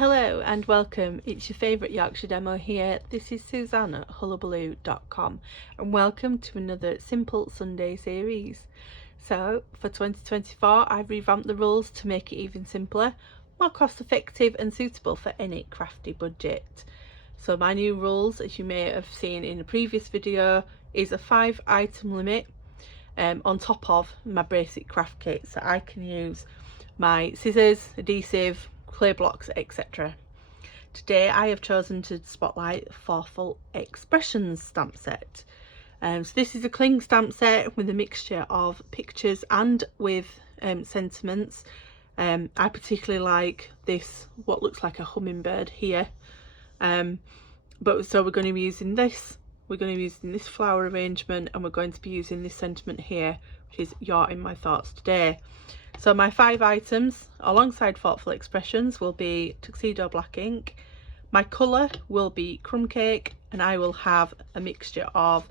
Hello and welcome, it's your favourite Yorkshire demo here. This is Suzanne at Hullahbaloo.com and welcome to another Simple Sunday series. So for 2024 I've revamped the rules to make it even simpler, more cost effective and suitable for any crafty budget. So my new rules, as you may have seen in a previous video, is a 5 item limit on top of my basic craft kit, so I can use my scissors, adhesive, clay blocks, etc. Today I have chosen to spotlight the Thoughtful Expressions stamp set. So this is a cling stamp set with a mixture of pictures and with sentiments. I particularly like this, what looks like a hummingbird here. So we're going to be using this. We're going to be using this flower arrangement, and we're going to be using this sentiment here, which is "You're in my thoughts today." So my 5 items alongside Thoughtful Expressions will be Tuxedo Black ink. My colour will be Crumb Cake, and I will have a mixture of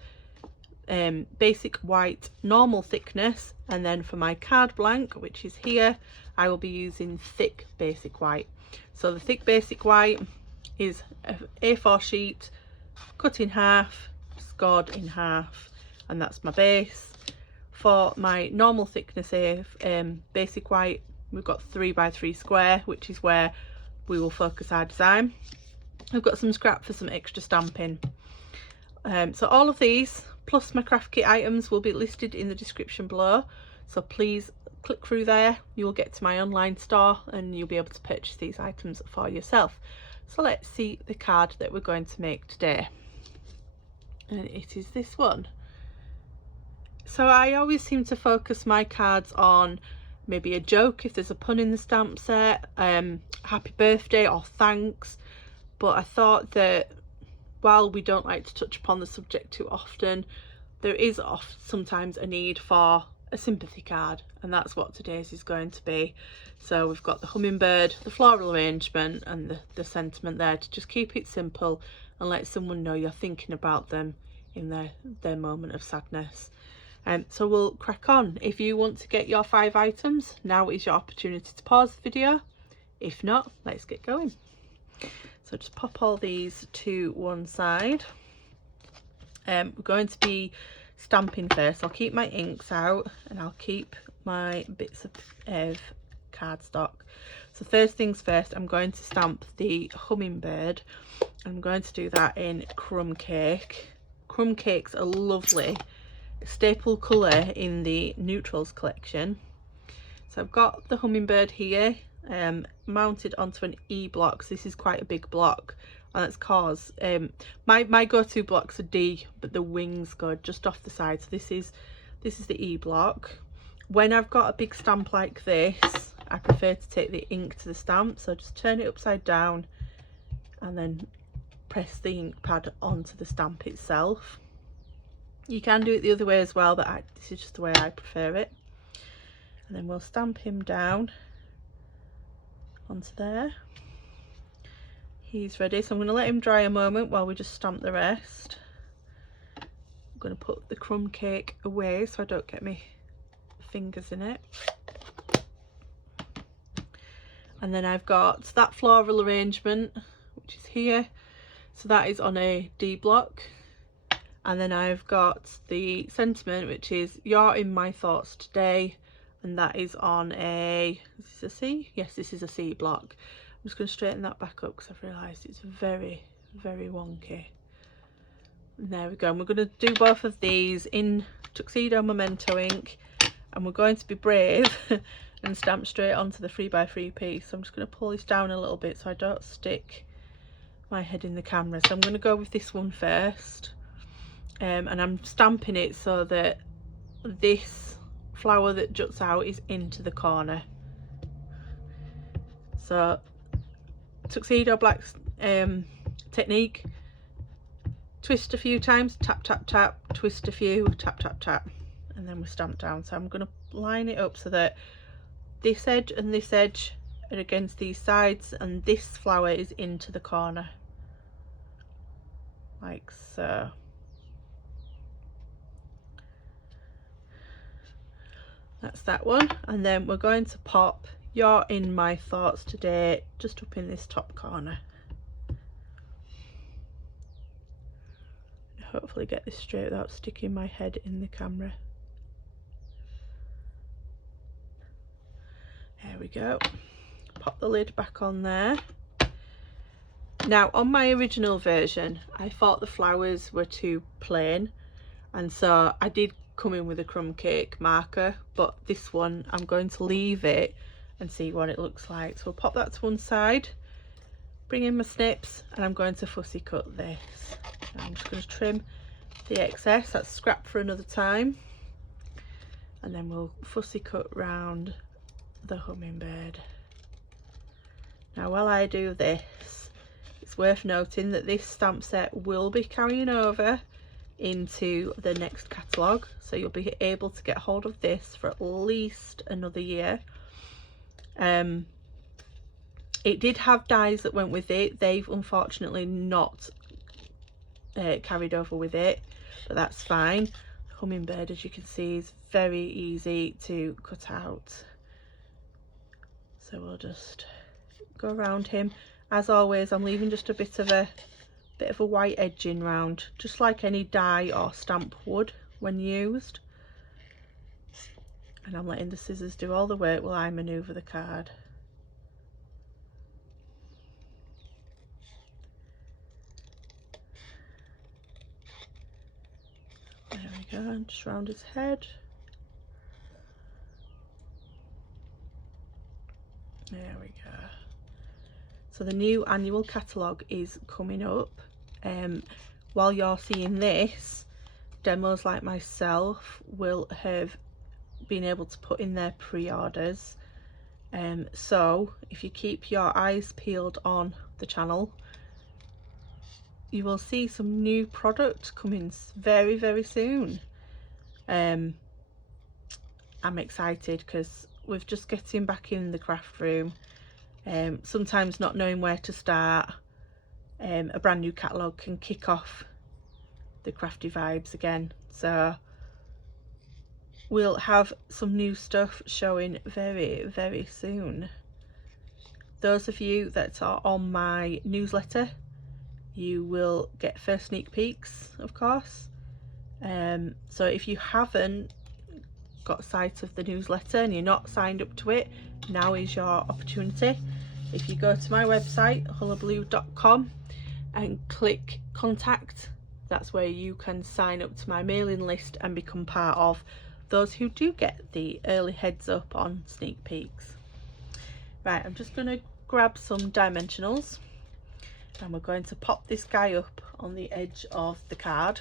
basic white normal thickness, and then for my card blank, which is here, I will be using thick basic white. So the thick basic white is an A4 sheet cut in half, scored in half, and that's my base. For my normal thickness basic white, we've got 3x3 square, which is where we will focus our design. I've got some scrap for some extra stamping. So all of these plus my craft kit items will be listed in the description below, so please click through there. You'll get to my online store and you'll be able to purchase these items for yourself. So let's see the card that we're going to make today, and it is this one. So I always seem to focus my cards on maybe a joke if there's a pun in the stamp set, happy birthday or thanks, but I thought that while we don't like to touch upon the subject too often, there is sometimes a need for a sympathy card, and that's what today's is going to be. So we've got the hummingbird, the floral arrangement, and the sentiment there to just keep it simple and let someone know you're thinking about them in their moment of sadness. So we'll crack on. If you want to get your 5 items, now is your opportunity to pause the video. If not, let's get going. So just pop all these to one side. We're going to be stamping first. I'll keep my inks out and I'll keep my bits of cardstock. So first things first, I'm going to stamp the hummingbird. I'm going to do that in Crumb Cake. Crumb Cake's are lovely staple colour in the neutrals collection. So I've got the hummingbird here mounted onto an E block. So this is quite a big block, and that's cause my go-to blocks are D, but the wings go just off the side. So this is the E block. When I've got a big stamp like this, I prefer to take the ink to the stamp, so just turn it upside down and then press the ink pad onto the stamp itself. You can do it the other way as well, but this is just the way I prefer it. And then we'll stamp him down onto there. He's ready, so I'm going to let him dry a moment while we just stamp the rest. I'm going to put the Crumb Cake away so I don't get my fingers in it. And then I've got that floral arrangement, which is here. So that is on a D block. And then I've got the sentiment, which is "You're in my thoughts today," and that is on a, is this a C? Yes, this is a C block. I'm just going to straighten that back up because I've realised it's very, very wonky. And there we go. And we're going to do both of these in Tuxedo Memento ink, and we're going to be brave and stamp straight onto the 3x3 piece. So I'm just going to pull this down a little bit so I don't stick my head in the camera. So I'm going to go with this one first. And I'm stamping it so that this flower that juts out is into the corner. So Tuxedo Black technique, twist a few times, tap tap tap, twist a few, tap tap tap, and then we stamp down. So I'm going to line it up so that this edge and this edge are against these sides and this flower is into the corner, like so. That's that one, and then we're going to pop You're in my thoughts today, just up in this top corner. Hopefully get this straight without sticking my head in the camera. There we go. Pop the lid back on there. Now on my original version I thought the flowers were too plain, and so I did come in with a crumb cake marker, but this one I'm going to leave it and see what it looks like. So we'll pop that to one side, bring in my snips, and I'm going to fussy cut this. I'm just going to trim the excess, that's scrap for another time, and then we'll fussy cut round the hummingbird. Now while I do this, it's worth noting that this stamp set will be carrying over into the next catalogue, so you'll be able to get hold of this for at least another year. It did have dies that went with it. They've unfortunately not carried over with it, but that's fine. The hummingbird, as you can see, is very easy to cut out, so we'll just go around him. As always, I'm leaving just a bit of a white edging round, just like any die or stamp would when used, and I'm letting the scissors do all the work while I manoeuvre the card. There we go, and just round his head. There we go. So the new annual catalogue is coming up. While you're seeing this, demos like myself will have been able to put in their pre-orders. So if you keep your eyes peeled on the channel, you will see some new product coming very, very soon. I'm excited because we're just getting back in the craft room. Sometimes not knowing where to start, a brand new catalogue can kick off the crafty vibes again. So we'll have some new stuff showing very, very soon. Those of you that are on my newsletter, you will get first sneak peeks, of course. So if you haven't got sight of the newsletter and you're not signed up to it, now is your opportunity. If you go to my website, hullahbaloo.com, and click contact, that's where you can sign up to my mailing list and become part of those who do get the early heads up on sneak peeks. Right, I'm just going to grab some dimensionals, and we're going to pop this guy up on the edge of the card.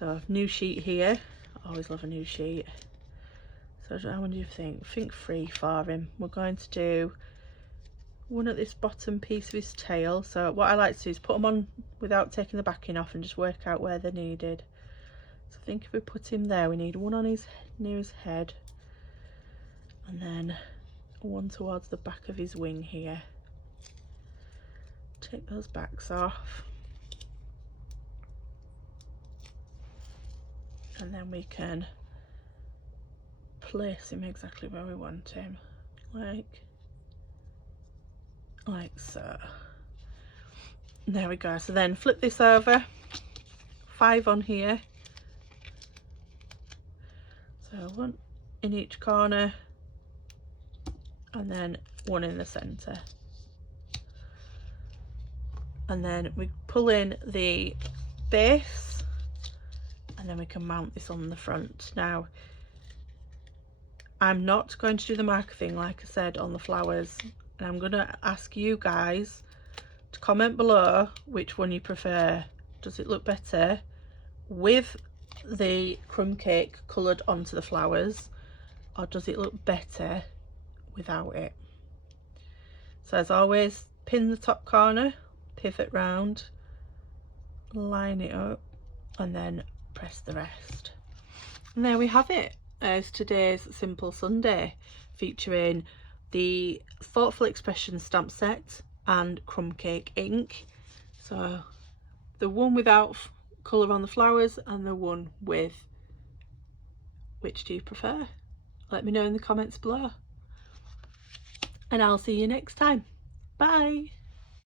So new sheet here, I always love a new sheet. So how many do you think? Think 3 for him. We're going to do one at this bottom piece of his tail. So what I like to do is put them on without taking the backing off and just work out where they're needed. So I think if we put him there, we need one on his near his head, and then one towards the back of his wing here. Take those backs off, and then we can place him exactly where we want him, like so. There we go. So then flip this over, 5 on here, so 1 in each corner, and then 1 in the center, and then we pull in the base, and then we can mount this on the front. Now I'm not going to do the marker thing like I said on the flowers, and I'm going to ask you guys to comment below which one you prefer. Does it look better with the crumb cake coloured onto the flowers, or does it look better without it? So as always, pin the top corner, pivot round, line it up, and then press the rest. And there we have it as today's Simple Sunday, featuring the Thoughtful Expression stamp set and crumb cake ink. So the one without colour on the flowers and the one with. Which do you prefer? Let me know in the comments below. and I'll see you next time. Bye.